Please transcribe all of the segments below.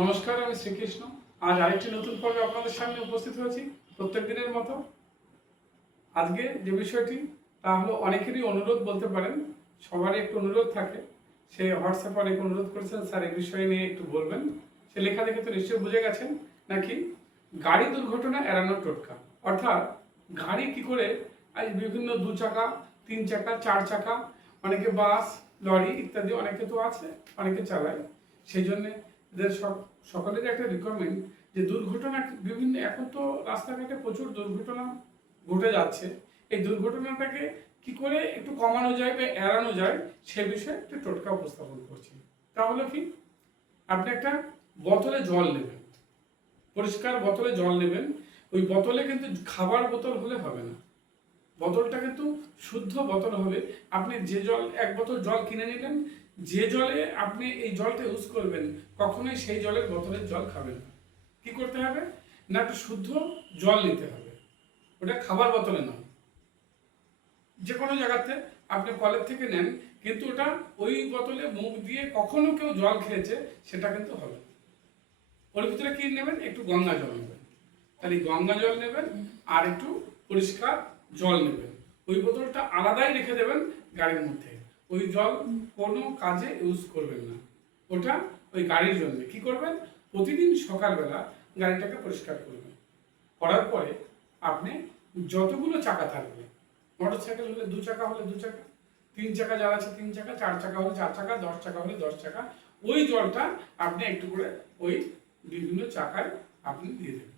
নমস্কার, আমি শ্রীকৃষ্ণ। আজ আরেকটি নতুন পর্বে আপনাদের সামনে উপস্থিত হয়েছি, প্রত্যেক দিনের মতো। আজকে যে বিষয়টি, তা হলো অনেকেরই অনুরোধ বলতে পারেন, সবারই একটু অনুরোধ থাকে। সে হোয়াটসঅ্যাপে অনেক অনুরোধ করেছেন, স্যার এই বিষয় নিয়ে একটু বলবেন। সে লেখা দেখে তো নিশ্চয়ই বুঝে গেছেন, নাকি? গাড়ি দুর্ঘটনা এড়ানোর টোটকা। অর্থাৎ গাড়ি কি করে, আজ বিভিন্ন দু চাকা, তিন চাকা, চার চাকা, অনেকে বাস, লরি ইত্যাদি অনেকে তো আছে, অনেকে চালায়। সেই জন্যে সকলের একটা রিকমেন্ড যে দুর্ঘটনা বিভিন্ন, এখন তো রাস্তাঘাটে প্রচুর দুর্ঘটনা ঘটে যাচ্ছে। এই দুর্ঘটনাটাকে কি করে একটু কমানো যায় বা এড়ানো যায়, সে বিষয়ে একটু টোটকা উপস্থাপন করছি। তাহলে কি? আপনি একটা বোতলে জল নেবেন। পরিষ্কার বোতলে জল নেবেন। ওই বোতলে কিন্তু খাবার বোতল হলে হবে না। বোতলটা কিন্তু শুদ্ধ বোতল হবে আপনি যে জল, এক বোতল জল কিনে নিলেন, যে জলে আপনি এই জলটা ইউজ করবেন, কখনোই সেই জলের বোতলের জল খাবেন কি করতে হবে? না, একটা শুদ্ধ জল নিতে হবে। ওটা খাবার বোতলে নয়। যে কোনো জায়গাতে আপনি কলের থেকে নেন, কিন্তু ওটা ওই বোতলে মুখ দিয়ে কখনো কেউ জল খেয়েছে, সেটা কিন্তু হবে। ওর ভিতরে কি নেবেন? একটু গঙ্গা জল নেবেন। তাহলে গঙ্গা জল নেবেন, আর একটু পরিষ্কার জল নেবেন। ওই বোতলটা আলাদাই রেখে দেবেন গাড়ির মধ্যে। ওই জল কোনো কাজে ইউজ করবেন না। ওটা ওই গাড়ির জন্য। কি করবেন? প্রতিদিন সকালবেলা গাড়িটাকে পরিষ্কার করবেন। করার পরে আপনি যতগুলো চাকা থাকবে মোটর সাইকেল হলে দু চাকা হলে দু চাকা, তিন চাকা যারা আছে তিন চাকা, চার চাকা হলে চার চাকা, দশ চাকা হলে দশ চাকা, ওই জলটা আপনি একটু করে ওই বিভিন্ন চাকায় আপনি দিয়ে দেবেন।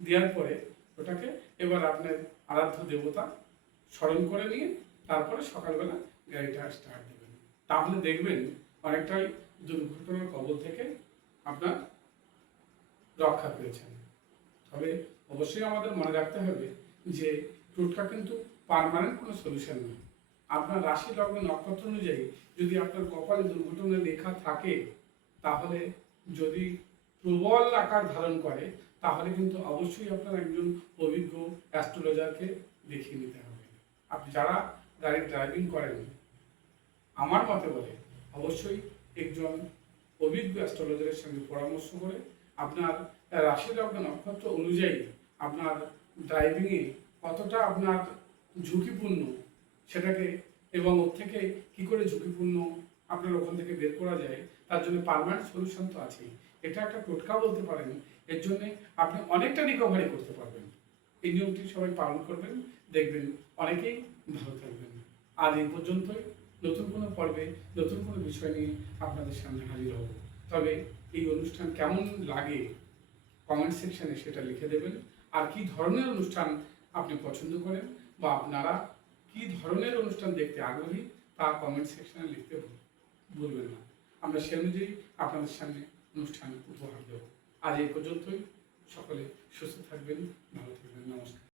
দেওয়ার পরে ওটাকে এবার আপনার আরাধ্য দেবতা স্মরণ করে নিয়ে তারপরে সকালবেলা গাড়িটা স্টার্ট দেবেন। তাহলে দেখবেন অনেকটাই দুর্ঘটনার কবল থেকে আপনার রক্ষা পেয়েছেন। তবে অবশ্যই আমাদের মনে রাখতে হবে যে টোটকা কিন্তু পার্মানেন্ট কোনো সলিউশন নয়। আপনার রাশি লগ্ন নক্ষত্র অনুযায়ী যদি আপনার কপালে দুর্ঘটনা লেখা থাকে, তাহলে যদি প্রবল আকার ধারণ করে তাহলে কিন্তু অবশ্যই আপনার একজন অভিজ্ঞ অ্যাস্ট্রোলজারকে দেখিয়ে নিতে হবে। আপনি যারা গাড়ি ড্রাইভিং করেন, আমার মতে বলে অবশ্যই একজন অভিজ্ঞ অ্যাস্ট্রোলজারের সঙ্গে পরামর্শ করে আপনার রাশি লগ্ন নক্ষত্র অনুযায়ী আপনার ড্রাইভিংয়ে কতটা আপনার ঝুঁকিপূর্ণ সেটাকে এবং ওর থেকে কি করে ঝুঁকিপূর্ণ আপনার ওখান থেকে বের করা যায়, তার জন্য পারমানেন্ট সলিউশন তো আছেই। এটা একটা টোটকা বলতে পারেন, এর জন্য আপনি অনেকটা রিকভারি করতে পারবেন। এই নিয়মটি সবাই পালন করবেন, দেখবেন অনেকেই ভালো থাকবেন। আজ এই পর্যন্তই। নতুন কোনো পর্বে, নতুন কোনো বিষয় নিয়ে আপনাদের সামনে হাজির হব। তবে এই অনুষ্ঠান কেমন লাগে কমেন্ট সেকশানে সেটা লিখে দেবেন। আর কি ধরনের অনুষ্ঠান আপনি পছন্দ করেন বা আপনারা কি ধরনের অনুষ্ঠান দেখতে আগ্রহী তা কমেন্ট সেকশানে লিখতে ভুল- ভুলবেন না। আমরা সে অনুযায়ী আপনাদের সামনে অনুষ্ঠান উপহার দেব আজ এই পর্যন্তই। সকলে সুস্থ থাকবেন ভালো থাকবেন। নমস্কার।